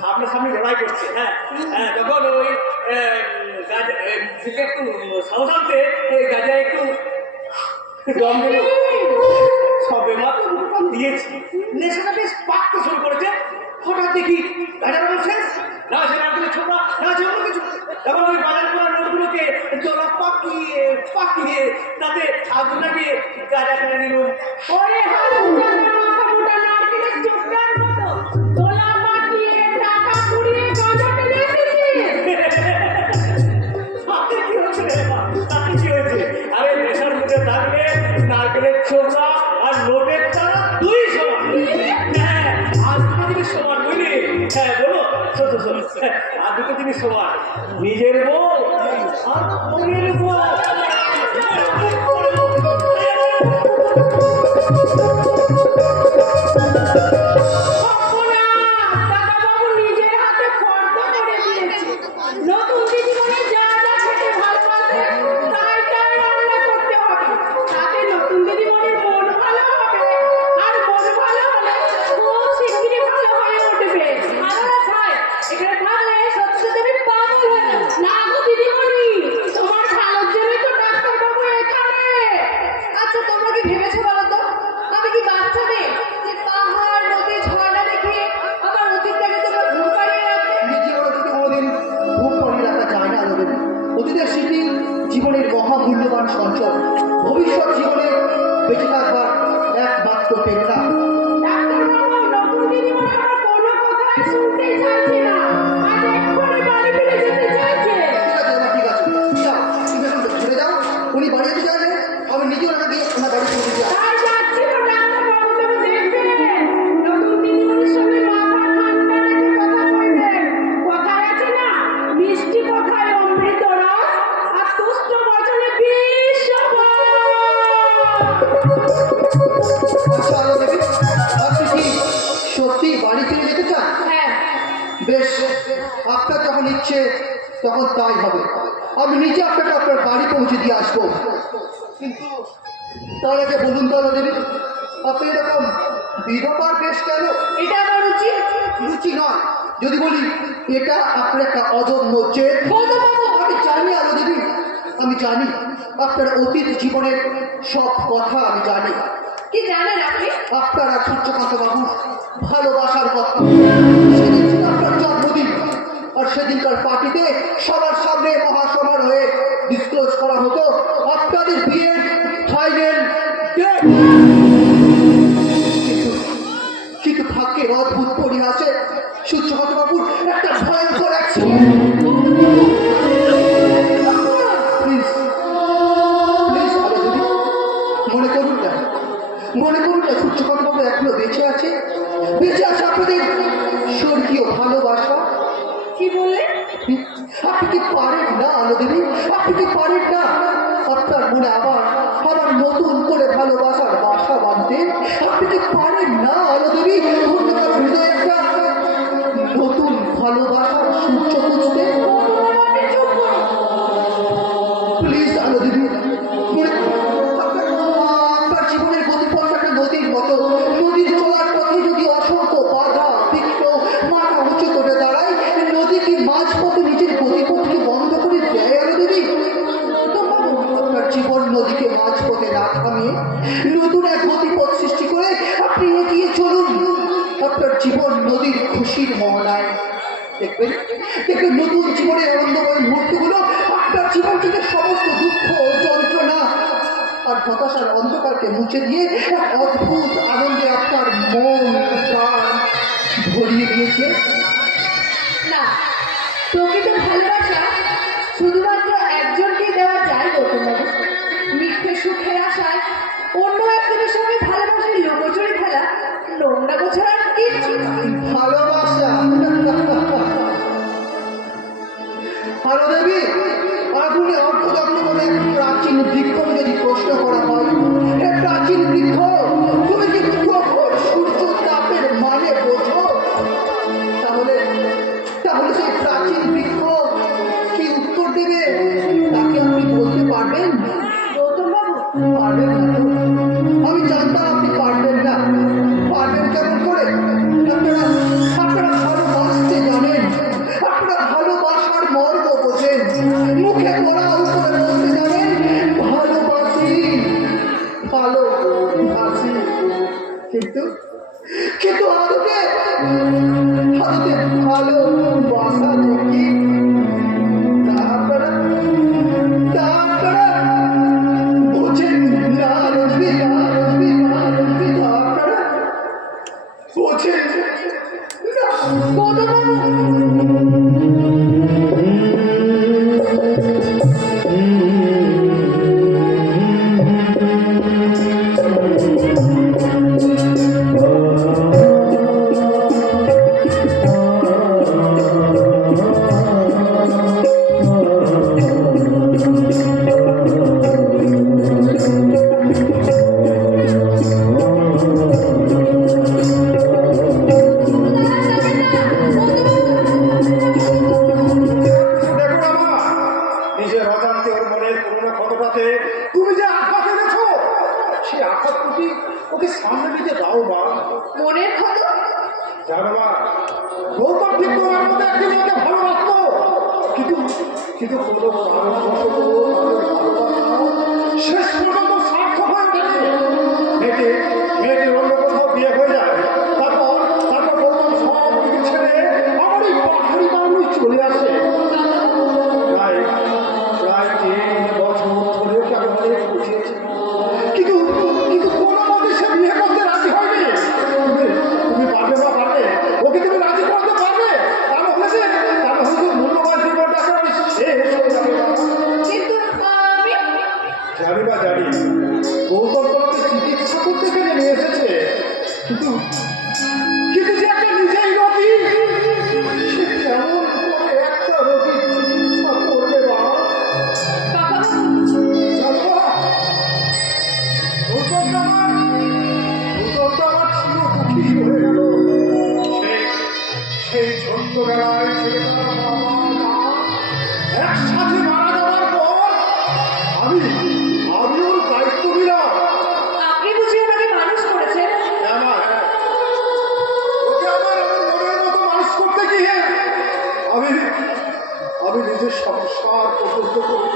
সামনাসামনি লড়াই করছে। হ্যাঁ হ্যাঁ, যখন ওই একটু সাবধানতে গাজা একটু দম দিল, সবে মাত্র দিয়েছি, নেশাটা বেশ পাকতে শুরু করেছে। হঠাৎ দেখি গাজার শেষ, না সে নারকেলে ছোকরা, না সে অন্য কিছু। তখন ওই বাজার করা নোটগুলোকে জলা পাকিয়ে পাকিয়ে তাতে আগুন লাগিয়ে গাজা ফেলে নিল। আরে নেশার মধ্যে থাকলে নারকেলের ছোকরা আর নোটের তারা দুই সমান। হ্যাঁ, আর দুটো জিনিস সমান, বুঝলি? হ্যাঁ বলো, আর দুটো জিনিস সমান, নিজের বউ আর অন্যের বউ। জীবনের মহামূল্যবান সঞ্চয়, ভবিষ্যৎ জীবনে বেঁচে থাকবার একমাত্র প্রেরণা। উনি বাড়িতে যাবেন, আমি নিজে ওনাকে দিয়ে ওনার বাড়ি পৌঁছে যাই। সত্যি বাড়ি ফিরে যেতে চান? বেশ, আপনার যখন ইচ্ছে তখন তাই হবে। আমি নিজে আপনাকে আপনার বাড়ি পৌঁছে দিয়ে আসবো। কিন্তু তার আগে বলুন তো দেবী, আপনি এরকম বিধবার বেশ কেন? এটা আমার রুচি? রুচি নয়, যদি বলি এটা আপনার একটা অদম্য জেদ। আপনার অতীত জীবনের সব কথা আমি জানি। কি জানেন আপনি? আপনার আর সূর্যকান্ত বাবু ভালোবাসার কথা। সেদিন ছিল আপনার জন্মদিন, আর সেদিনকার পার্টিতে সবার সামনে মহাসমারোহে ডিসক্লোজ করা হতো আপনাদের বিয়ের ফাইনাল ডেট। কিন্তু ভাগ্যের অদ্ভুত পরিহাসে সূর্যকান্ত বাবুর একটা ভয়ঙ্কর অ্যাক্সিডেন্ট। প্লিজ প্লিজ আলোচনী মনে করুন না সূর্যকান্ত বাবু এখনো বেঁচে আছে আপনাদের স্বর্গীয় ভালোবাসা। কি বললেন? আপনি কি পারেন না আলোদেবী? আপনি কি পারেন না আপনার মনে আবার নতুন করে ভালোবাসার বাসা বাঁধতে? আপনি কি পারেন না আলোদেবী অন্যকার হৃদয়ে একটা নতুন ভালোবাসার সূর্য খুঁজতে? প্লিজ আলোদেবী, আপনার জীবনের গতিপথ একটা নদীর মতো। নদীর চলার পথে যদি অসংখ্য বাধা বিঘ্ন মাথা উঁচু করে দাঁড়ায়, নদী কি মাঝপথে নিজের গতিপথকে বন্ধ করে দেয় আলোদেবী? আপনার জীবন নদীকে মাঝপথে না থামিয়ে নতুন এক গতিপথ সৃষ্টি করে আপনি এগিয়ে চলুন আপনার জীবন নদীর খুশির মোহনায়। দেখবেন নতুন জীবনের আনন্দময় মুহূর্তগুলো আপনার জীবন থেকে সমস্ত দুঃখ যন্ত্রণা আর হতাশার অন্ধকারকে মুছে দিয়ে এক অদ্ভুত আনন্দে আপনার মন প্রাণ ভরিয়ে দিয়েছে। না, প্রকৃত ভালোবাসা শুধুমাত্র একজনকেই দেওয়া যায় গৌতমবাবু। মিথ্যে সুখের আশায় অন্য একজনের সঙ্গে ভালোবাসার লুকোচুরি খেলা নোংরা গোছার কিচ্ছু নয়। ভালোবাসা আলোদেবী, আগুনে অর্থদগ্ধ করে এক প্রাচীন বৃক্ষকে যদি প্রশ্ন করা হয়, হে প্রাচীন বৃক্ষ, তুমি কি প্রখর সূর্য তাপের মানে বোঝো? তাহলে সেই প্রাচীন বৃক্ষ কি উত্তর দেবে তাকে আপনি বলতে পারবেন? গৌতমবাবু, পারবেন না তো? আমি জানতাম আপনি পারবেন না। পারবেন কেমন করে? আপনারা ভালোবাসতে জানেন, আপনারা ভালোবাসার মর্ম বোঝেন, মুখে বলা উপরে বলতে জানেন ভালোবাসি ভালোবাসি, কিন্তু আদতে ভালোবাসা কি তা আপনারা বোঝেন না। রশ্মি আপনারা বোঝেন না। গৌতমবাবু, দেখো না মা, নিজের অজান্তে ওর মনের পুরোনো ক্ষতটাতে তুমি যে আঘাত এনেছো, সেই আঘাতটুকু ওকে সামনে নিতে দাও মা। মনের ক্ষত? জানো মা, গৌতম ঠিক তোমার মধ্যে একদিন ওকে ভালোবাসতো, কিন্তু কোনো কারণবশত তাদের ভালোবাসা শেষ পর্যন্ত সার্থক হয়ে ওঠেনি। মেয়েটির অন্য কোথাও বিয়ে হয়ে যায়। তারপর গৌতম সব কিছু ছেড়ে আমার এই পাহাড়ি বাংলায় চলে আসে। প্রায় 3 বছর ধরে ওকে আমি অনেক বুঝিয়েছি, কিন্তু কোনো মতে সে বিয়ে করতে রাজি হয়নি। তুমি পারবে না, পারবে ওকে তুমি রাজি করাতে পারবে? তাহলে মূল্যবান জীবনটা একেবারে শেষ হয়ে যাবে। কিন্তু আমি জানি গৌতম তোমাকে চিকিৎসা করতে গেলে নিয়ে এসেছে, কিন্তু যে একটা নিজেই রোগী, সে কেমন করে একটা রোগীর চিকিৎসা করবে বা? গৌতম আমার চির দুঃখী হয়ে গেল। সেই ছোট্টবেলায় ছেলেটার বাবা মা একসাথে মারা যাওয়ার পর আমি ওর দায়িত্ব নিলাম। আপনি বুঝি ওনাকে মানুষ করেছেন? ওকে আমার মনের মতো মানুষ করতে গিয়ে আমি নিজের সংসার পর্যন্ত করি।